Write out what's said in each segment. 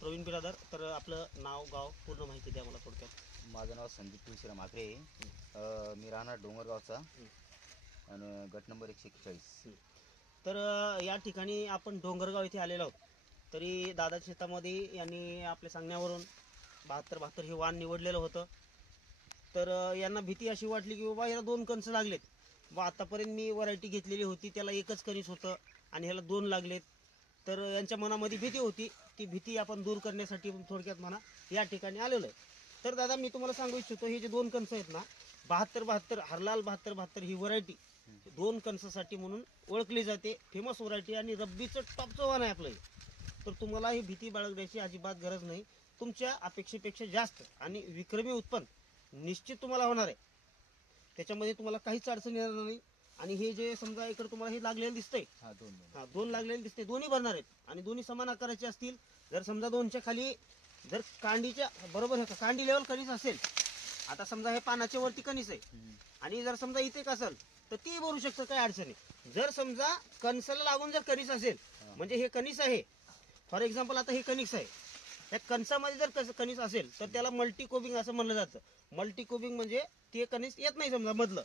प्रवीण बिरादर. तर आपलं नाव गाव पूर्ण माहिती द्या मला थोडक्यात. माझं नाव संदीप तुळशीराम आखरे. मी राहणार डोंगरगावचा आणि गट नंबर 141. तर या ठिकाणी आपण डोंगरगाव इथे आलेलो आहोत. तरी दादा शेतामध्ये यांनी आपल्या सांगण्यावरून 72 हे वाण निवडलेलं होतं. तर यांना भीती अशी वाटली की बाबा याला 2 कणस लागलेत. व आतापर्यंत मी व्हरायटी घेतलेली होती त्याला एकच कणीस होतं आणि ह्याला 2 लागलेत. तर यांच्या मनामध्ये भीती होती. ती भीती आपण दूर करण्यासाठी थोडक्यात म्हणा या ठिकाणी आलेलो आहे. तर दादा मी तुम्हाला सांगू इच्छितो हे जे 2 कणस आहेत ना 72 हरलाल 72 ही व्हरायटी 2 कणसासाठी म्हणून ओळखली जाते. फेमस व्हरायटी आणि रब्बीचं टॉपचं वाण आहे आपलं. तर तुम्हाला ही भीती बाळगण्याची अजिबात गरज नाही. तुमच्या अपेक्षेपेक्षा जास्त आणि विक्रमी उत्पन्न निश्चित तुम्हाला होणार आहे. त्याच्यामध्ये तुम्हाला काहीच अडचण येणार नाही. आणि हे जे समजा इकडे तुम्हाला हे लागलेलं दिसतंय, दोन लागलेले दिसते, दोन्ही भरणार आहेत आणि दोन्ही समान आकाराचे असतील. जर समजा 2च्या खाली जर कांडीच्या बरोबर आहे कांडी लेवल कणीस असेल, आता समजा हे पानाच्या वरती कणीस आहे आणि जर समजा इथे असेल तर ती भरू शकतं, काही अडचण नाही. जर समजा कणसाला लागून जर कणीस असेल म्हणजे हे कणीस आहे, फॉर एक्झाम्पल आता हे कणीस आहे, या कणसामध्ये जर कणीस असेल तर त्याला मल्टी कोबिंग असं म्हणलं जातं. मल्टी कोबिंग म्हणजे ते कणीस येत नाही समजा मधलं,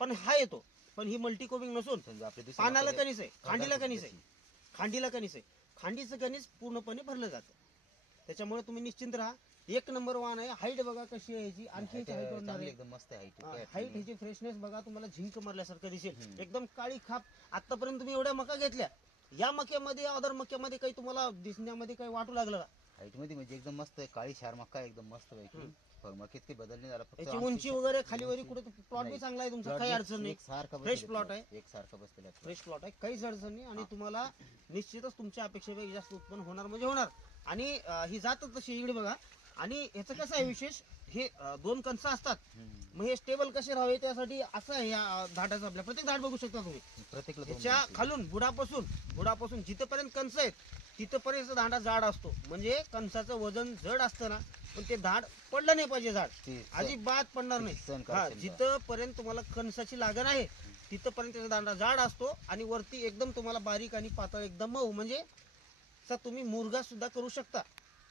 पण हा येतो. पण ही मल्टी कोबिंग नसून पानाला कणीस आहे, खांडीला कणीस आहे, खांडीला कणीस आहे, खांडीचं कणीस पूर्णपणे भरलं जातं. त्याच्यामुळे तुम्ही निश्चिंत राहा. 1 नंबर वाण आहे. हाईट बघा कशी आहे ह्याची, आणखी हाईट होणार आहे एकदम मस्त आहे. हाईट ह्याची फ्रेशनेस बघा, तुम्हाला झिंक मारल्यासारखं दिसेल. एकदम काळी खाप. आतापर्यंत तुम्ही एवढ्या मका घेतल्या, या मक्यामध्ये अदर मक्यामध्ये काही तुम्हाला दिसण्यामध्ये काही वाटू लागलं का? हाईट मध्ये म्हणजे एकदम मस्त आहे. काळी शार मका एकदम मस्त पैकी. मक्यात काही बदल नाही झाला. याची उंची वगैरे खाली वरी कुठे प्लॉट बी चांगला आहे तुमचा, काही अडचण नाही. फ्रेश प्लॉट आहे, एकसारखं बसलेला फ्रेश प्लॉट आहे, काहीच अडचण नाही. आणि तुम्हाला निश्चितच तुमच्या अपेक्षेपेक्षा जास्त उत्पन्न होणार म्हणजे होणार. आणि ही जातच तशी इकडे बघा. आणि ह्याचं कसं आहे विशेष, हे 2 कणसं असतात, मग हे स्टेबल कसे राहावे त्यासाठी असं आहे या झाडाचं. आपल्या प्रत्येक झाड बघू शकता तुम्ही, त्याच्या खालून बुडापासून जिथपर्यंत कणस आहेत तिथपर्यंत दांडा जाड असतो. म्हणजे कणसाचं वजन जड असतं ना, पण ते झाड पडलं नाही पाहिजे, झाड अजिबात पडणार नाही. हा, जिथपर्यंत तुम्हाला कणसाची लागण आहे तिथपर्यंत त्याचा दांडा जाड असतो आणि वरती एकदम तुम्हाला बारीक आणि पातळ एकदम मऊ. म्हणजे तुम्ही मुरगा सुद्धा करू शकता,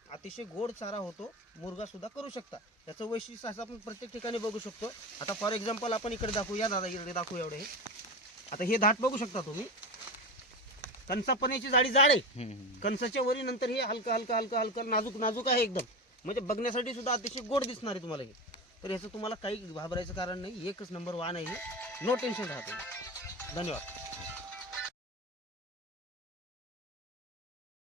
अतिशय गोड चारा होतो, मुरगा सुद्धा करू शकता. त्याचं वैशिष्ट्य असं आपण प्रत्येक ठिकाणी बघू शकतो. आता फॉर एक्झाम्पल आपण इकडे दाखवूया दादा, इकडे दाखवू एवढे. आता हे धाट बघू शकता तुम्ही, कणसापण्याची जाडी जाड आहे, कणसाच्या वरी नंतर हे हलकं हलकं हलकं हलकं नाजूक नाजूक आहे एकदम. म्हणजे बघण्यासाठी सुद्धा अतिशय गोड दिसणार आहे तुम्हाला हे. तर ह्याचं तुम्हाला काही घाबरायचं कारण नाही. 1 नंबर वाण आहे हे, नो टेन्शन राहते. धन्यवाद.